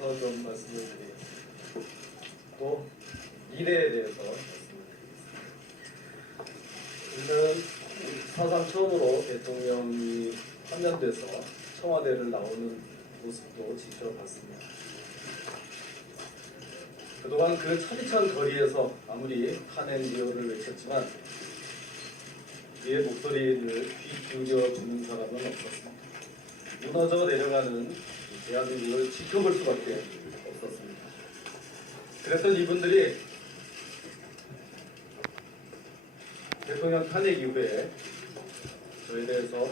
대해서 좀 말씀을 드리겠습니다. 또 미래에 대해서 말씀을 드리겠습니다. 우리는 사상 처음으로 대통령이 화면돼서 청와대를 나오는 모습도 지켜봤습니다. 그동안 그 차디찬 거리에서 아무리 리오를 외쳤지만 그의 목소리를 귀 기울여 주는 사람은 없었습니다. 무너져 내려가는 이 대한민국을 지켜볼 수밖에 없었습니다. 그랬던 이분들이 대통령 탄핵 이후에 저에 대해서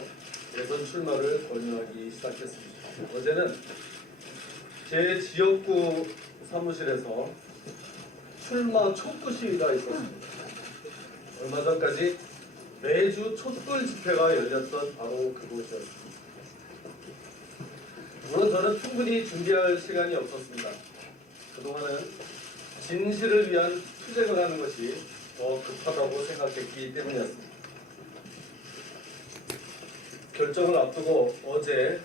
대선 출마를 권유하기 시작했습니다. 어제는 제 지역구 사무실에서 출마 촉구 시위가 있었습니다. 얼마 전까지 매주 촛불 집회가 열렸던 바로 그곳이었습니다. 저는 충분히 준비할 시간이 없었습니다. 그동안은 진실을 위한 투쟁을 하는 것이 더 급하다고 생각했기 때문이었습니다. 결정을 앞두고 어제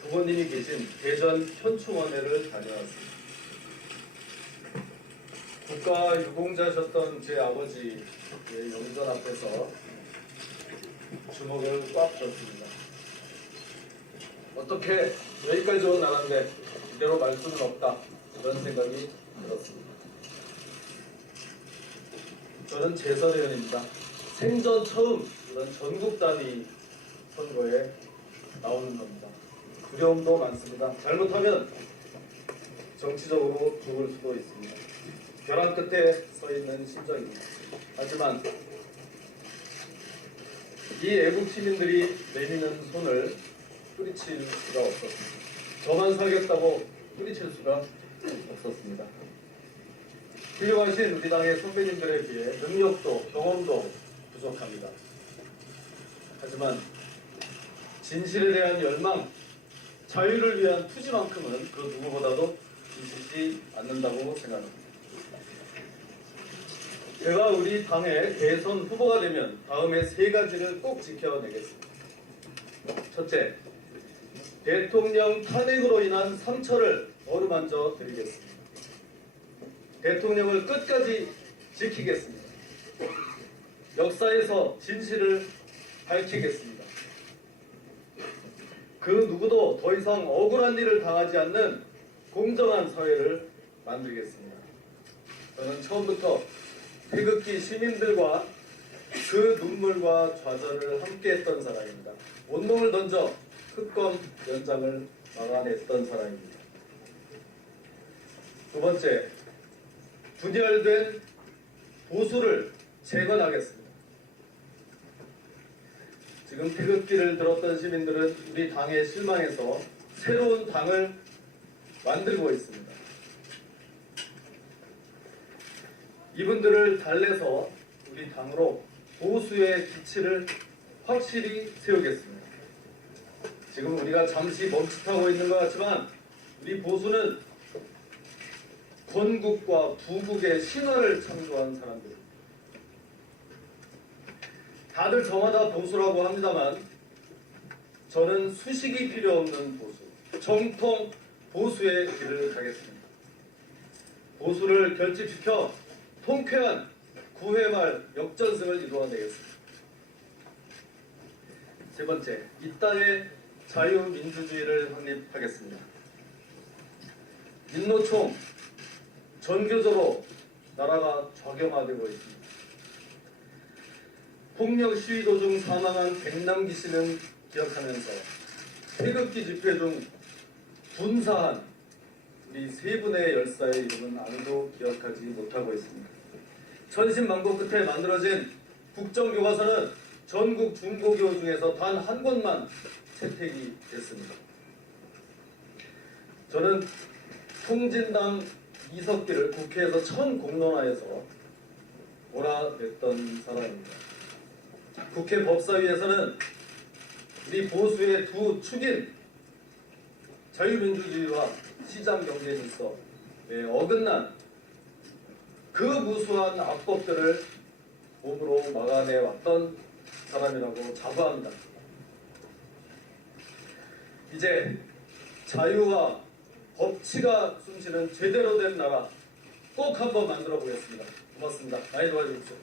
부모님이 계신 대전 현충원회를 다녀왔습니다. 국가 유공자셨던 제 아버지의 영전 앞에서 주먹을 꽉 쥐었습니다. 어떻게 여기까지 온 나라인데 이대로 말 수는 없다 이런 생각이 들었습니다. 저는 재선 의원입니다. 생전 처음 이런 전국 단위 선거에 나오는 겁니다. 두려움도 많습니다. 잘못하면 정치적으로 죽을 수도 있습니다. 벼랑 끝에 서 있는 심정입니다. 하지만 이 애국 시민들이 내미는 손을 뿌리칠 수가 없었습니다. 저만 살겠다고 뿌리칠 수가 없었습니다. 훌륭하신 우리 당의 선배님들에 비해 능력도 경험도 부족합니다. 하지만 진실에 대한 열망, 자유를 위한 투지만큼은 그 누구보다도 잊히지 않는다고 생각합니다. 제가 우리 당의 대선 후보가 되면 다음에 세 가지를 꼭 지켜내겠습니다. 첫째, 대통령 탄핵으로 인한 상처를 어루만져 드리겠습니다. 대통령을 끝까지 지키겠습니다. 역사에서 진실을 밝히겠습니다. 그 누구도 더 이상 억울한 일을 당하지 않는 공정한 사회를 만들겠습니다. 저는 처음부터 태극기 시민들과 그 눈물과 좌절을 함께했던 사람입니다. 온몸을 던져 특검 연장을 막아냈던 사람입니다. 두 번째, 분열된 보수를 재건하겠습니다. 지금 태극기를 들었던 시민들은 우리 당에 실망해서 새로운 당을 만들고 있습니다. 이분들을 달래서 우리 당으로 보수의 기치를 확실히 세우겠습니다. 지금 우리가 잠시 멈칫하고 있는 것 같지만 우리 보수는 건국과 부국의 신화를 창조한 사람들. 다들 저마다 보수라고 합니다만 저는 수식이 필요 없는 보수, 정통 보수의 길을 가겠습니다. 보수를 결집시켜 통쾌한 9회 말 역전승을 이루어 내겠습니다. 세 번째, 이 땅의 자유민주주의를 확립하겠습니다. 민노총 전교조로 나라가 좌경화되고 있습니다. 폭력 시위 도중 사망한 백남기 씨는 기억하면서 태극기 집회 중 분사한 우리 세 분의 열사의 이름은 아무도 기억하지 못하고 있습니다. 천신만고 끝에 만들어진 국정교과서는 전국 중고교 중에서 단 한 권만 채택이 됐습니다. 저는 통진당 이석기를 국회에서 처음 공론화해서 몰아냈던 사람입니다. 국회 법사위에서는 우리 보수의 두 축인 자유민주주의와 시장 경제 질서에 어긋난 그 무수한 악법들을 몸으로 막아내 왔던 사람이라고 자부합니다. 이제 자유와 법치가 숨쉬는 제대로 된 나라 꼭 한번 만들어 보겠습니다. 고맙습니다. 많이 도와주십시오.